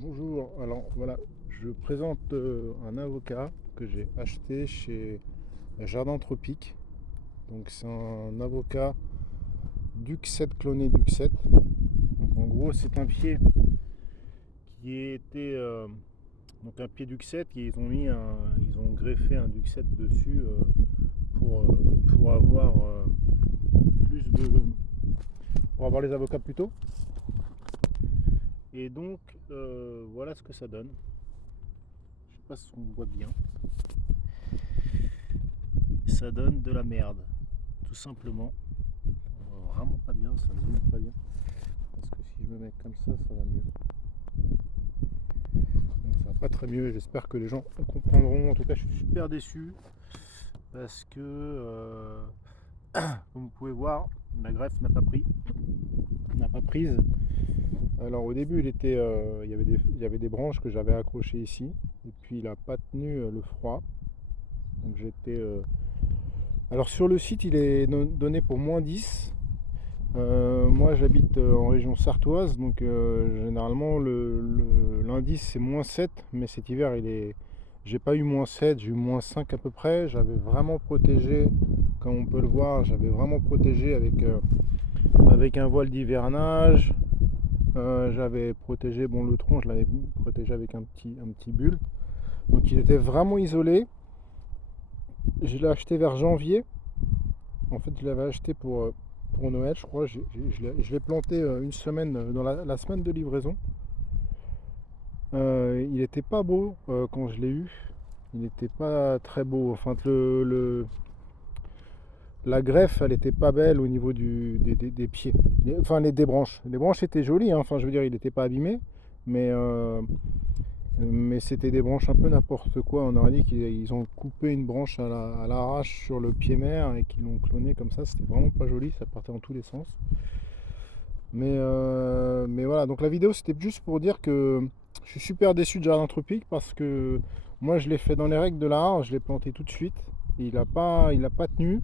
Bonjour, alors voilà, je présente un avocat que j'ai acheté chez Jardin Tropique. Donc c'est un avocat Duxette cloné Duxette. Donc en gros c'est un pied qui était donc un pied Duxette et ils ont greffé un Duxette dessus pour avoir plus de pour avoir les avocats plus tôt. Et donc voilà ce que ça donne. Je sais pas si on voit bien. Ça donne de la merde, tout simplement. On voit vraiment pas bien, ça ne zoome pas bien. Parce que si je me mets comme ça va mieux. Donc ça va pas très mieux, j'espère que les gens comprendront. En tout cas, je suis super déçu parce que, comme vous pouvez voir, la greffe n'a pas prise. Alors au début, il y avait des branches que j'avais accrochées ici, et puis il n'a pas tenu le froid. Donc alors sur le site, il est donné pour -10. Moi j'habite en région sartoise, donc généralement l'indice c'est -7, mais cet hiver j'ai pas eu -7, j'ai eu -5 à peu près. J'avais vraiment protégé, comme on peut le voir, j'avais vraiment protégé avec un voile d'hivernage. J'avais protégé, bon, le tronc je l'avais protégé avec un petit bulle. Donc il était vraiment isolé. Je l'ai acheté vers janvier. En fait je l'avais acheté pour Noël, je crois. Je l'ai planté une semaine, dans la semaine de livraison. Il n'était pas beau quand je l'ai eu. Il n'était pas très beau. Enfin, la greffe, elle n'était pas belle au niveau des pieds. Enfin, des branches. Les branches étaient jolies, hein. Enfin, je veux dire, il n'était pas abîmé. Mais, mais c'était des branches un peu n'importe quoi. On aurait dit qu'ils ont coupé une branche à l'arrache sur le pied mère et qu'ils l'ont cloné comme ça. C'était vraiment pas joli. Ça partait dans tous les sens. Mais voilà, donc la vidéo c'était juste pour dire que je suis super déçu de Jardin Tropique parce que moi je l'ai fait dans les règles de l'art, je l'ai planté tout de suite, il a pas tenu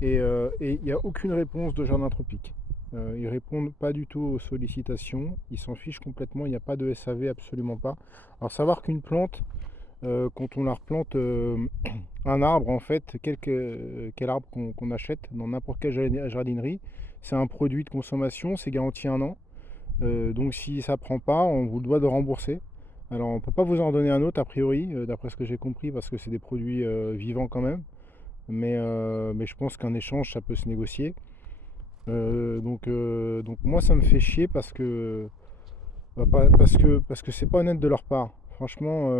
et il n'y a aucune réponse de Jardin Tropique. Ils répondent pas du tout aux sollicitations, ils s'en fichent complètement, il n'y a pas de SAV, absolument pas. Alors savoir qu'une plante, quand on la replante, un arbre en fait, quel arbre qu'on achète dans n'importe quelle jardinerie, c'est un produit de consommation, c'est garanti 1 an. Donc si ça prend pas, on vous le doit de rembourser. Alors on peut pas vous en donner un autre a priori, d'après ce que j'ai compris, parce que c'est des produits vivants quand même. Mais je pense qu'un échange ça peut se négocier. Donc moi ça me fait chier parce que c'est pas honnête de leur part. Franchement,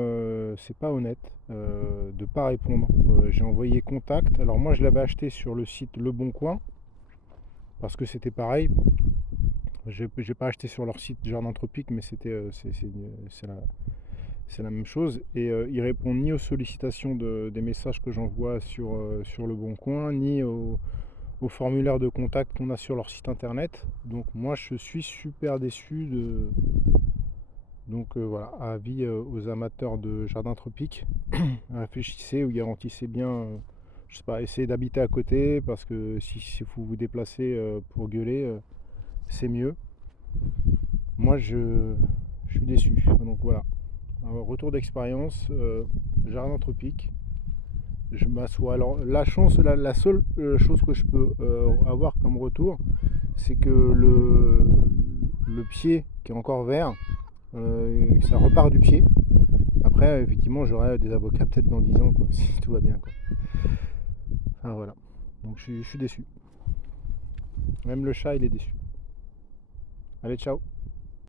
c'est pas honnête de pas répondre. J'ai envoyé contact. Alors moi je l'avais acheté sur le site Le Bon Coin parce que c'était pareil. J'ai pas acheté sur leur site Jardin Tropique, mais c'est la même chose. Et ils répondent ni aux sollicitations des messages que j'envoie sur Le Bon Coin, ni au formulaire de contact qu'on a sur leur site internet. Donc moi je suis super déçu de. Donc voilà, avis aux amateurs de Jardin Tropique, réfléchissez ou garantissez bien, je sais pas, essayez d'habiter à côté parce que si vous vous déplacez pour gueuler, c'est mieux. Moi je suis déçu. Donc voilà, un retour d'expérience, Jardin Tropique. Je m'assois. Alors la seule chose que je peux avoir comme retour, c'est que le pied qui est encore vert, ça repart du pied. Après, effectivement, j'aurai des avocats peut-être dans 10 ans, quoi, si tout va bien, quoi. Enfin voilà. Donc je suis déçu. Même le chat, il est déçu. Allez, ciao.